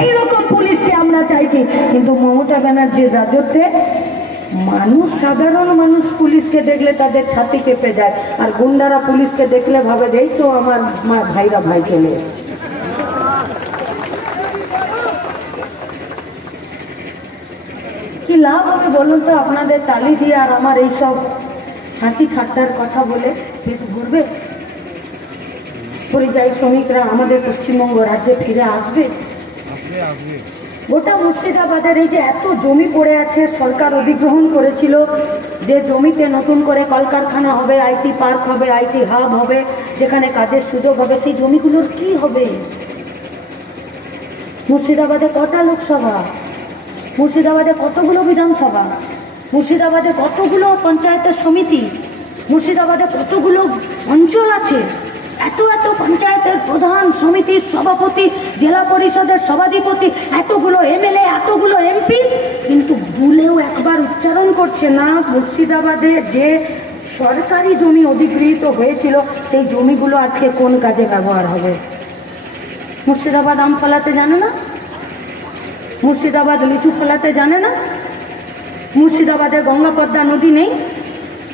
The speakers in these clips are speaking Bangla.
সেই রকম পুলিশকে আমরা চাইছি। কিন্তু মমতা ব্যানার্জির রাজত্বে মানুষ, সাধারণ মানুষ পুলিশকে দেখলে তাদের ছাতি কেঁপে যায়, আর গুন্ডারা পুলিশকে দেখলে ভাবে যে এই তো আমার ভাইরা ভাই চলে এসছে। কি লাভ হবে বলুন তো আপনাদের তালি দিয়ে আর আমার এইসব হাসি ঠাট্টার কথা বলে পেট ভরবে? পরিযায়ী শ্রমিকরা আমাদের পশ্চিমবঙ্গ রাজ্যে ফিরে আসবে? গোটা মুর্শিদাবাদের এই যে এত জমি পড়ে আছে, সরকার অধিগ্রহণ করেছিল যে জমিতে নতুন করে কলকারখানা হবে, আইটি পার্ক হবে, আইটি হাব হবে, যেখানে কাজের সুযোগ হবে, সেই জমিগুলোর কি হবে? মুর্শিদাবাদে কটা লোকসভা, মুর্শিদাবাদে কতগুলো বিধানসভা, মুর্শিদাবাদে কতগুলো পঞ্চায়েতের সমিতি, মুর্শিদাবাদে কতগুলো অঞ্চল আছে, এত এত পঞ্চায়েতের প্রধান, সমিতির সভাপতি, জেলা পরিষদের সভাধিপতি, এতগুলো এমএলএ, এতগুলো এমপি, কিন্তু ভুলেও একবার উচ্চারণ করছে না মুর্শিদাবাদে যে সরকারি জমি অধিগৃহীত হয়েছিল সেই জমিগুলো আজকে কোন কাজে ব্যবহার হবে। মুর্শিদাবাদ আম ফলাতে জানে না, মুর্শিদাবাদ লিচু ফলাতে জানে না, মুর্শিদাবাদে গঙ্গা পদ্মা নদী নেই,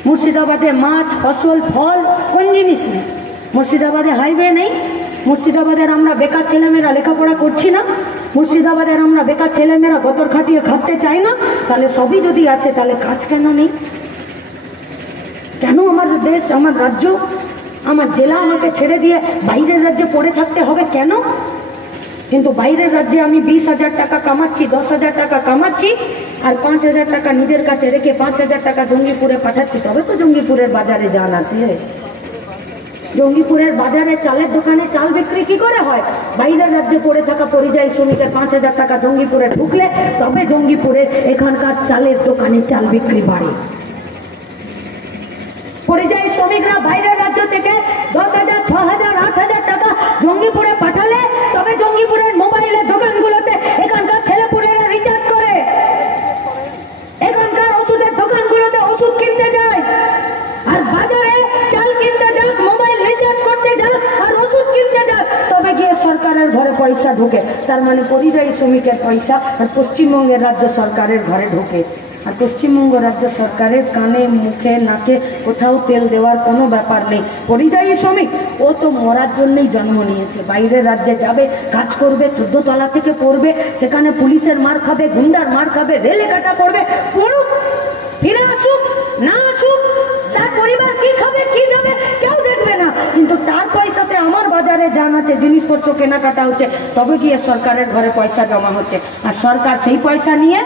মুর্শিদাবাদে মাছ, ফসল, ফল কোন জিনিস নেই, মুর্শিদাবাদে হাইওয়ে নেই, মুর্শিদাবাদের আমরা বেকার ছেলেমেয়েরা লেখাপড়া করছি না, মুর্শিদাবাদের আমরা বেকার ছেলেমেয়েরা গতর খাটিয়ে খাটতে চাই না, তাহলে সবই যদি আছে তাহলে কাজ কেন নেই? কেন আমার দেশ, আমার রাজ্য, আমার জেলা আমাকে ছেড়ে দিয়ে বাইরের রাজ্যে পড়ে থাকতে হবে কেন? কিন্তু বাইরের রাজ্যে আমি 20,000 টাকা কামাচ্ছি, 10,000 টাকা কামাচ্ছি, আর 5,000 টাকা নিজের কাছে রেখে 5,000 টাকা জঙ্গিপুরে পাঠাচ্ছি, তবে তো জঙ্গিপুরের বাজারে যান আছে। জঙ্গিপুরের বাজারে চালের দোকানে চাল বিক্রি কি করে হয়? বাইরের রাজ্যে পড়ে থাকা পরিযায়ী শ্রমিকের 5,000 টাকা জঙ্গিপুরে ঢুকলে তবে জঙ্গিপুরের এখানকার চালের দোকানে চাল বিক্রি বাড়ে। পরিযায়ী শ্রমিকরা বাইরের রাজ্য থেকে 10,000, 6,000, 8,000 টাকা জঙ্গিপুরে পাঠালে তবে জঙ্গিপুরের মোবাইলের দোকানগুলোতে এখানকার ছেলেপুলেরা রিচার্জ করে, এখানকার ওষুধের দোকানগুলোতে ওষুধ কিনতে যায়, আর বাজারে চাল কিনতে যাক, মোবাইল রিচার্জ করতে যাক, আর ওষুধ কিনতে যাক, তবে গিয়ে সরকারের ঘরে পয়সা ঢোকে। তার মানে পরিযায়ী শ্রমিকের পয়সা আর পশ্চিমবঙ্গের রাজ্য সরকারের ঘরে ঢোকে। আর পশ্চিমবঙ্গ রাজ্য সরকারের কানে, মুখে, নাকে কোথাও তেল দেওয়ার কোনো ব্যাপার নেই। পরিযায়ী শ্রমিক ও তো মরার জন্যই জন্ম নিয়েছে, বাইরের রাজ্যে যাবে, কাজ করবে, 14 তলা থেকে পড়বে, সেখানে পুলিশের মার খাবে, গুন্ডার মার খাবে, রেলে কাটা পড়বে, পড়ুক, ফিরে আসুক, না আসুক, তার পরিবার কি খাবে, কি যাবে কেউ দেখবে না, কিন্তু তার পয়সাতে আমার বাজারে যান আছে, জিনিসপত্র কেনাকাটা হচ্ছে, তবে গিয়ে সরকারের ঘরে পয়সা জমা হচ্ছে। আর সরকার সেই পয়সা নিয়ে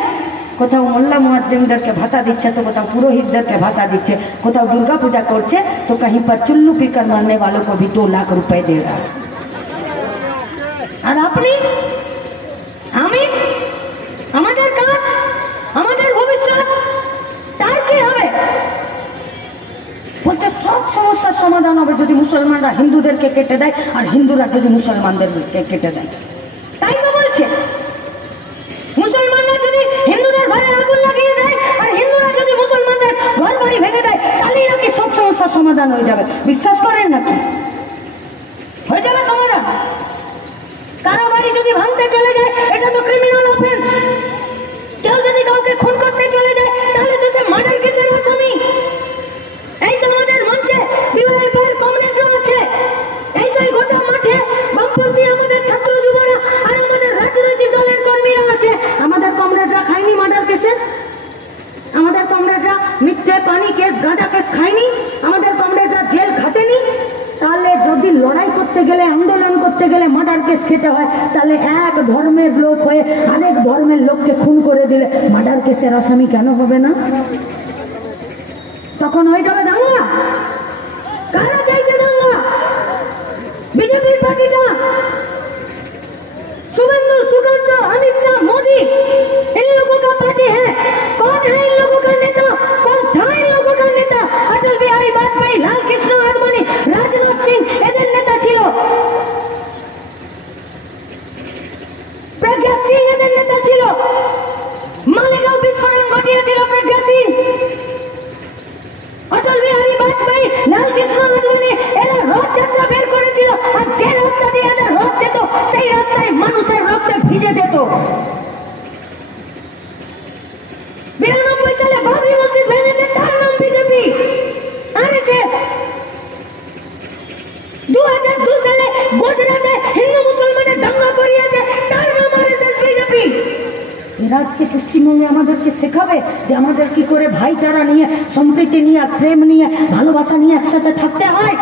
কোথাও মোল্লা মুয়াজ্জিমদেরকে ভাতা দিচ্ছে, তো কোথাও পুরোহিতদেরকে ভাতা দিচ্ছে, কোথাও দুর্গা পূজা করছে, তো कहीं पर चुल्लू पीकर मरने वालों को भी 2 लाख रुपए दे रहा है। আর আপনি, আমি, আমাদের কাজ, আমাদের ভবিষ্যৎ, তার কি হবে? বলছে সব সমস্যার সমাধান হবে যদি মুসলমানরা হিন্দুদেরকে কেটে দেয় আর হিন্দুরা যদি মুসলমানদেরকে কেটে দেয়। তাই তো বলছে, মুসলমানরা যদি হিন্দুদের ঘরে আগুন লাগিয়ে দেয় আর হিন্দুরা যদি মুসলমানদের ঘর বাড়ি ভেঙে দেয়, তাহলেই নাকি সব সমস্যার সমাধান হয়ে যাবে। বিশ্বাস করেন নাকি হয়ে যাবে সমাধান? কারো বাড়ি যদি ভাঙতে চলে যায়, এটা তো ক্রিমিনাল অফেন্স। কেউ যদি কাউকে খুন করতে চলে যায়, তাহলে তো সে মার্ডার কেসের আসামি। এই তো আমাদের মঞ্চে বিবাহের কমরেডরা আছে, এই তো গোটা মাঠে বামপন্থী আমাদের ছাত্র যুবরা আর আমাদের রাজনৈতিক দলের কর্মীরা আছে। আমাদের কমরেডরা খায়নি মার্ডার কেসে, আমাদের কমরেডরা মিথ্যে পানি কেস, গাঁজা কেস খায়নি, আমাদের কমরেডরা জেল খাটেনি। তাহলে যদি লড়াই করতে গেলে, আন্দোলন করতে গেলে মার্ডার কেস খেতে হয়, তাহলে এক ধর্মের লোক হয়ে আরেক ধর্মের লোককে খুন করে দিলে মার্ডার কেসের আসামি কেন হবে না? তখন হয়ে যাবে দাঙ্গা। কারা চাইছে দাঙ্গা? বিজেপির পার্টিটা, शुभेंदु, सुगंध, अमित शाह, मोदी, इन लोगों का पार्टी है। कौन है इन लोगों का नेता? कौन था इन लोगों का नेता? अटल बिहारी वाजपेयी, लाल कृष्ण आडवाणी, राजनाथ सिंह एদের নেতা ছিল, প্রজ্ঞা সিং এদের নেতা ছিল, মালেগাঁও বিস্ফোরণ ঘটিয়েছিল প্রজ্ঞা সিং। অটল বিহারী বাজপেয়ী, লাল কৃষ্ণ আডবাণী এরা রথযাত্রা বের করেছিল, আর যে রাস্তা দিয়ে এদের রথ যেত সেই রাস্তায় মানুষের রক্তে ভিজে যেত। এরা আজকে পশ্চিমবঙ্গে আমাদেরকে শেখাবে যে আমাদের কি করে ভাইচারা নিয়ে, সম্প্রীতি নিয়ে, প্রেম নিয়ে, ভালোবাসা নিয়ে একসাথে থাকতে হয়।